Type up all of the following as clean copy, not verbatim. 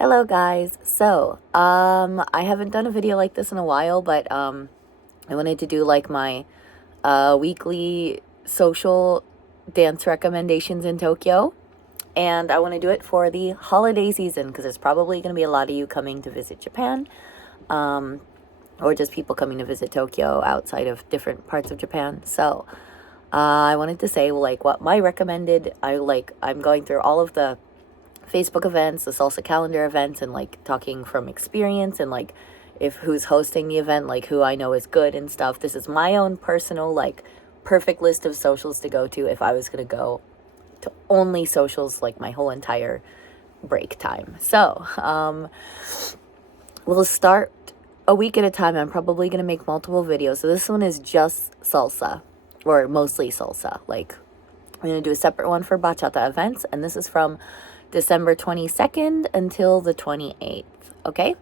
Hello guys. I haven't done a video like this in a while, but I wanted to do like my weekly social dance recommendations in Tokyo. And I want to do it for the holiday season because there's probably going to be a lot of you coming to visit Japan, or just people coming to visit Tokyo outside of different parts of Japan. I wanted to say like what my recommended. I'm going through all of the Facebook events, the Salsa calendar events, and like talking from experience and like if who's hosting the event, like who I know is good and stuff. This is my own personal like perfect list of socials to go to if I was going to go to only socials like my whole entire break time. We'll start a week at a time. I'm probably going to make multiple videos. So this one is just salsa, or mostly salsa. Like I'm going to do a separate one for bachata events, and this is from December 22nd until the 28th, okay?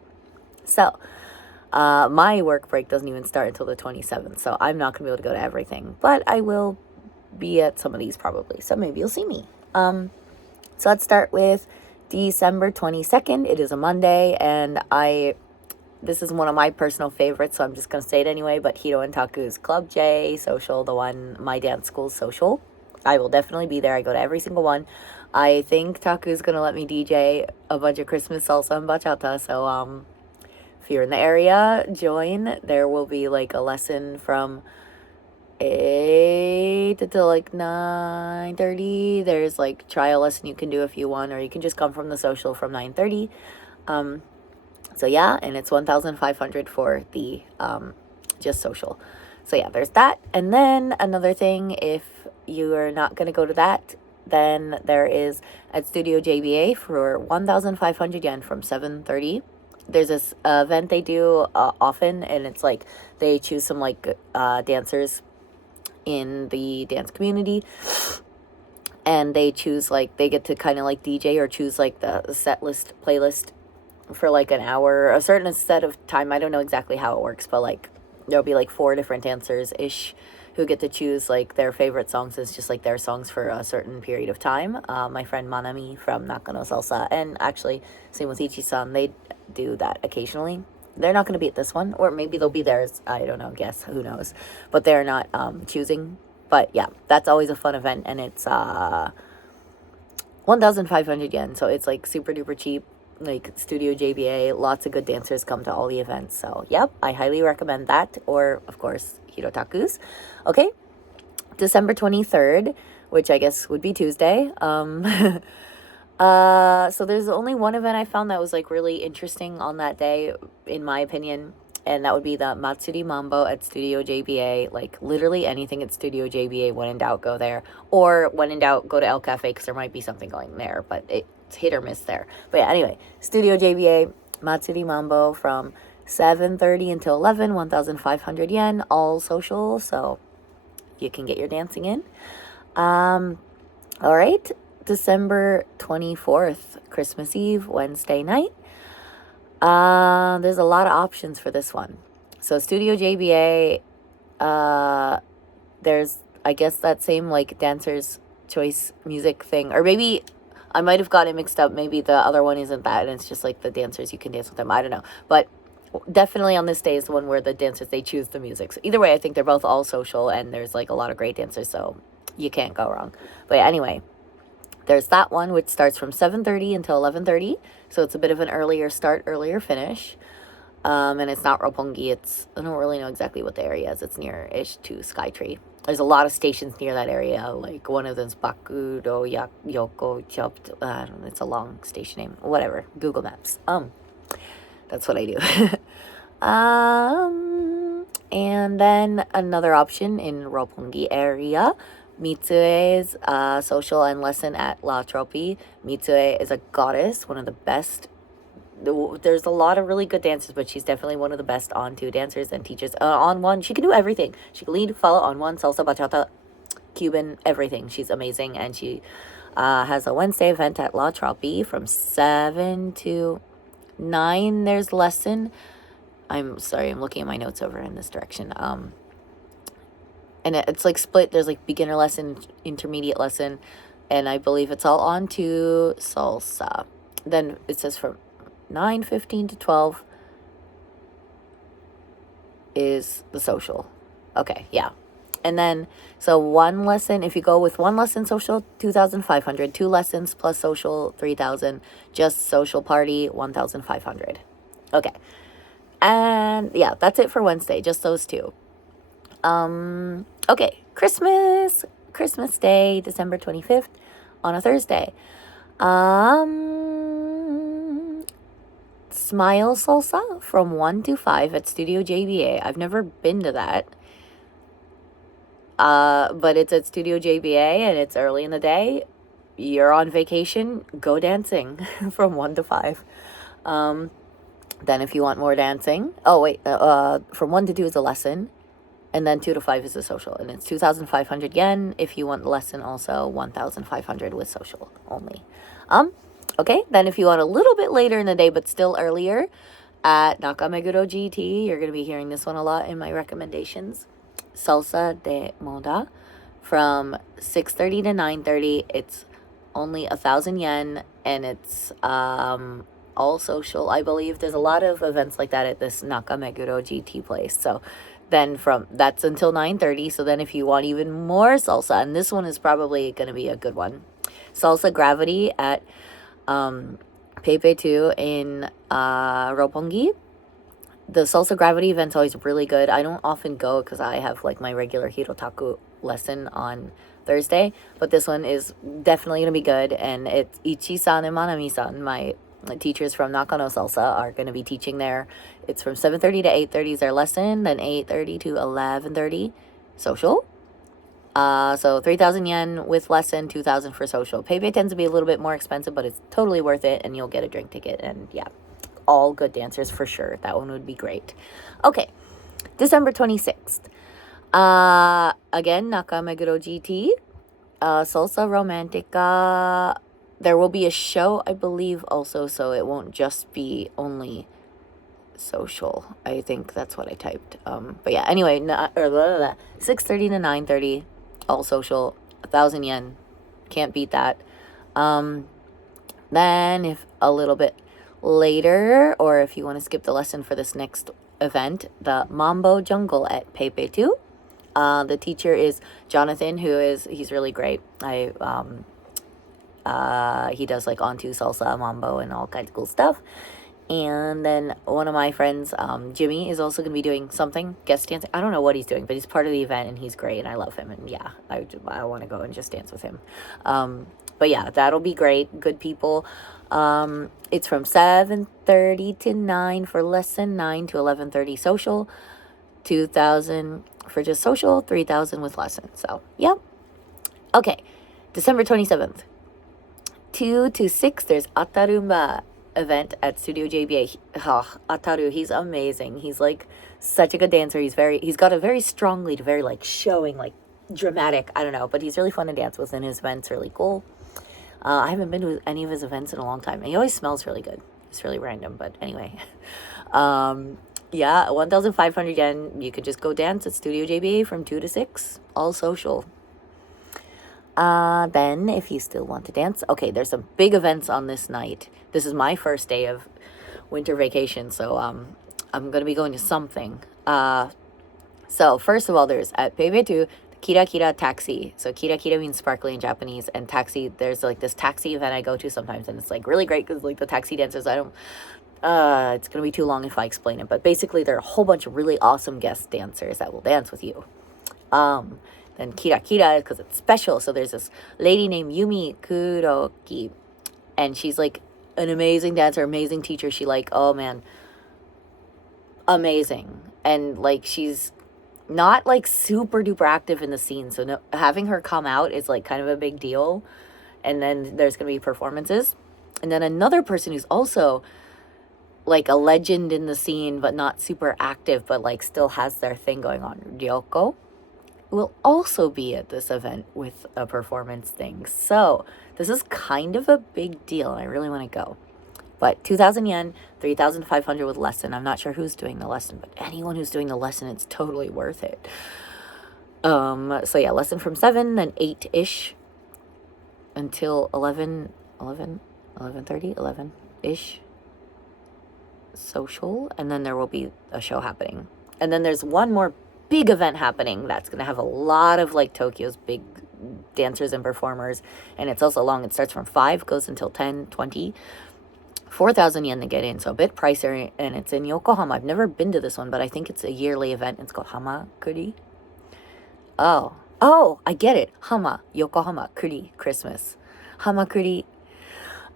My work break doesn't even start until the 27th, so I'm not going to be able to go to everything, but I will be at some of these probably, so maybe you'll see me. So let's start with December 22nd. It is a Monday, and this is one of my personal favorites, so I'm just going to say it anyway, but Hiro and Taku's Club J social, the one, my dance school's social. I will definitely be there. I go to every single one. I think Taku's going to let me DJ a bunch of Christmas salsa and bachata. So, if you're in the area, join. There will be like a lesson from 8 until like 9:30. There's like trial lesson you can do if you want, or you can just come from the social from 9:30. So yeah, and it's 1,500 for the just social. So yeah, there's that. And then another thing, if you are not going to go to that, then there is at Studio JBA for 1,500 yen from 7:30. There's this event they do often, and it's like they choose some like dancers in the dance community, and they choose like they get to kind of like DJ or choose like the set list playlist for like an hour, a certain set of time. I don't know exactly how it works, but like there'll be like 4 different dancers ish who get to choose like their favorite songs as just like their songs for a certain period of time. My friend Manami from Nakano Salsa, and actually same with Ichi-san, they do that occasionally. They're not going to be at this one, or maybe they'll be there. I don't know, guess, who knows, but they're not choosing. But yeah, that's always a fun event, and it's 1,500 yen, so it's like super duper cheap. Like Studio JBA, lots of good dancers come to all the events. So yep, I highly recommend that, or of course Hirotaku's. Okay, December 23rd, which I guess would be Tuesday. So there's only one event I found that was like really interesting on that day, in my opinion, and that would be the Matsuri Mambo at Studio JBA. Like literally anything at Studio JBA, when in doubt, go there, or when in doubt, go to El Cafe because there might be something going there, but it's hit or miss there. But yeah, anyway, Studio JBA, Matsuri Mambo from 7:30 until 11, 1,500 yen, all social, so you can get your dancing in. All right, December 24th, Christmas Eve, Wednesday night. There's a lot of options for this one. So Studio JBA, there's, I guess, that same like Dancer's Choice music thing, or maybe I might have got it mixed up. Maybe the other one isn't that, and it's just like the dancers, you can dance with them. I don't know, but definitely on this day is the one where the dancers, they choose the music. So either way, I think they're both all social, and there's like a lot of great dancers, so you can't go wrong. But yeah, anyway, there's that one, which starts from 7:30 until 11:30, so it's a bit of an earlier start, earlier finish. And it's not Roppongi. I don't really know exactly what the area is. It's near-ish to Skytree. There's a lot of stations near that area. Like one of them's Bakudo Yoko Chopped. I don't know. It's a long station name. Whatever. Google Maps. That's what I do. And then another option in Roppongi area, Mitsue's social and lesson at La Trophy. Mitsue is a goddess, one of the best. There's a lot of really good dancers, but she's definitely one of the best on 2 dancers and teachers. On 1, she can do everything. She can lead, follow, on 1, salsa, bachata, Cuban, everything. She's amazing, and she has a Wednesday event at La Trophy from 7 to 9. There's lesson. I'm sorry, I'm looking at my notes over in this direction. And it's like split. There's like beginner lesson, intermediate lesson, and I believe it's all on to salsa. Then it says from 9:15 to 12 is the social. Okay, yeah. And then, so one lesson, if you go with one lesson social, 2,500. Two lessons plus social, 3,000. Just social party, 1,500. Okay. And yeah, that's it for Wednesday. Just those two. Okay. Christmas Day, December 25th on a Thursday. Smile Salsa from 1 to 5 at Studio JBA. I've never been to that. But it's at Studio JBA and it's early in the day. You're on vacation, go dancing from 1 to 5. Then if you want more dancing, from 1 to 2 is a lesson, and then 2 to 5 is a social, and it's 2,500 yen. If you want the lesson, also 1,500 with social only. Okay, then if you want a little bit later in the day, but still earlier, at Nakameguro GT, you're going to be hearing this one a lot in my recommendations. Salsa de Moda from 6:30 to 9:30. It's only 1,000 yen, and it's all social. I believe there's a lot of events like that at this Nakameguro GT place. So then that's until 9:30. So then if you want even more salsa, and this one is probably going to be a good one, Salsa Gravity at Pepe 2 in Roppongi. The Salsa Gravity event's always really good. I don't often go because I have like my regular Hirotaku lesson on Thursday, but this one is definitely going to be good. And it's Ichi-san and Manami-san, my teachers from Nakano Salsa, are going to be teaching there. It's from 7:30 to 8:30 is their lesson, then 8:30 to 11:30 social. So 3,000 yen with lesson, 2,000 for social. Pepe tends to be a little bit more expensive, but it's totally worth it, and you'll get a drink ticket. And yeah, all good dancers for sure. That one would be great. Okay, December 26th. Again, Nakameguro GT, Salsa Romantica. There will be a show, I believe, also, so it won't just be only social. I think that's what I typed. But yeah, anyway, 6:30 to 9:30, all social, 1,000 yen. Can't beat that. Then if a little bit later, or if you want to skip the lesson for this next event, the Mambo Jungle at Pepe 2. The teacher is Jonathan, he's really great. He does like onto salsa, mambo, and all kinds of cool stuff. And then one of my friends, Jimmy, is also going to be doing something, guest dancing. I don't know what he's doing, but he's part of the event, and he's great, and I love him. And yeah, I want to go and just dance with him. But yeah, that'll be great. Good people. It's from 7:30 to 9 for lesson, 9 to 11:30 social, 2,000 for just social, 3,000 with lesson. So, yep. Okay, December 27th. 2 to 6, there's Atarumba event at Studio JBA. Ataru, he's amazing. He's like such a good dancer. He's got a very strong lead, very like showing, like dramatic, I don't know, but he's really fun to dance with, and his event's really cool. I haven't been to any of his events in a long time. He always smells really good. It's really random, but anyway. Yeah, 1,500 yen. You could just go dance at Studio JBA from 2 to 6, all social. Then, if you still want to dance, okay, there's some big events on this night. This is my first day of winter vacation, so I'm going to be going to something. So, first of all, there's at Pepe 2, Kira Kira Taxi. So, Kira Kira means sparkly in Japanese, and taxi, there's like this taxi event I go to sometimes, and it's like really great because like the taxi dancers, it's going to be too long if I explain it, but basically there are a whole bunch of really awesome guest dancers that will dance with you. Then Kira Kira, because it's special. So there's this lady named Yumi Kuroki, and she's like an amazing dancer, amazing teacher. She like, oh man, amazing. And like, she's not like super duper active in the scene. So no, having her come out is like kind of a big deal. And then there's going to be performances. And then another person who's also like a legend in the scene, but not super active, but like still has their thing going on, Ryoko, will also be at this event with a performance thing. So this is kind of a big deal, and I really want to go. But 2,000 yen, 3,500 with lesson. I'm not sure who's doing the lesson, but anyone who's doing the lesson, it's totally worth it. So yeah, lesson from 7, then 8-ish until 11:30, 11-ish. social, and then there will be a show happening. And then there's one more big event happening that's going to have a lot of like Tokyo's big dancers and performers, and it's also long. It starts from 5, goes until 10, 20. 4,000 yen to get in, so a bit pricier, and it's in Yokohama. I've never been to this one, but I think it's a yearly event. It's called Hamakuri. Oh, I get it. Yokohama, Kuri, Christmas. Hamakuri.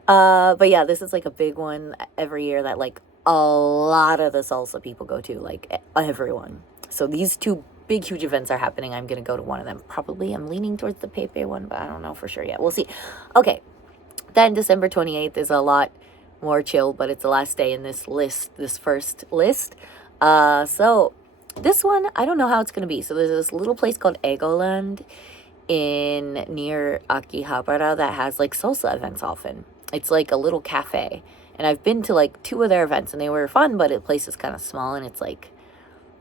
But yeah, this is like a big one every year that like a lot of the salsa people go to, like everyone. So these two big, huge events are happening. I'm going to go to one of them. Probably I'm leaning towards the Pepe one, but I don't know for sure yet. We'll see. Okay. Then December 28th is a lot more chill, but it's the last day in this list, this first list. So this one, I don't know how it's going to be. So there's this little place called Egoland near Akihabara that has like salsa events often. It's like a little cafe. And I've been to like 2 of their events and they were fun, but the place is kind of small and it's like,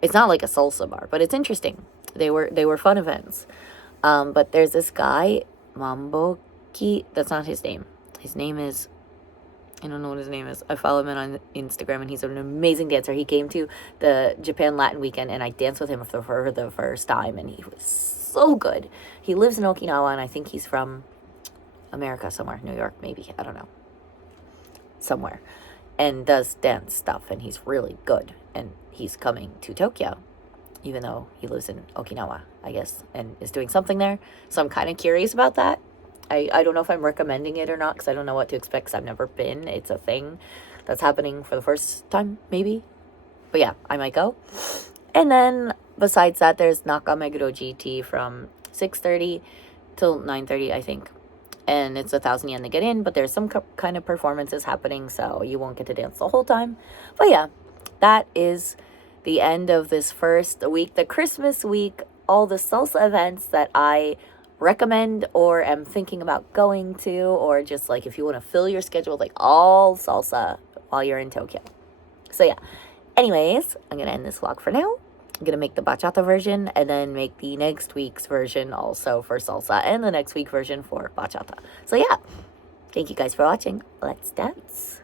it's not like a salsa bar, but it's interesting. They were fun events. But there's this guy, Mamboki, that's not his name. His name is, I don't know what his name is. I follow him on Instagram, and he's an amazing dancer. He came to the Japan Latin weekend, and I danced with him for the first time, and he was so good. He lives in Okinawa, and I think he's from America somewhere. New York, maybe. I don't know. Somewhere. And does dance stuff, and he's really good. And he's coming to Tokyo, even though he lives in Okinawa, I guess, and is doing something there. So I'm kind of curious about that. I don't know if I'm recommending it or not, because I don't know what to expect, because I've never been. It's a thing that's happening for the first time, maybe. But yeah, I might go. And then, besides that, there's Nakameguro GT from 6:30 till 9:30, I think. And it's 1,000 yen to get in, but there's some kind of performances happening, so you won't get to dance the whole time. But yeah, that is the end of this first week, the Christmas week, all the salsa events that I recommend or am thinking about going to, or just like if you want to fill your schedule with like all salsa while you're in Tokyo. So yeah, anyways, I'm gonna end this vlog for now. I'm gonna make the bachata version and then make the next week's version also for salsa and the next week version for bachata. So yeah, thank you guys for watching. Let's dance.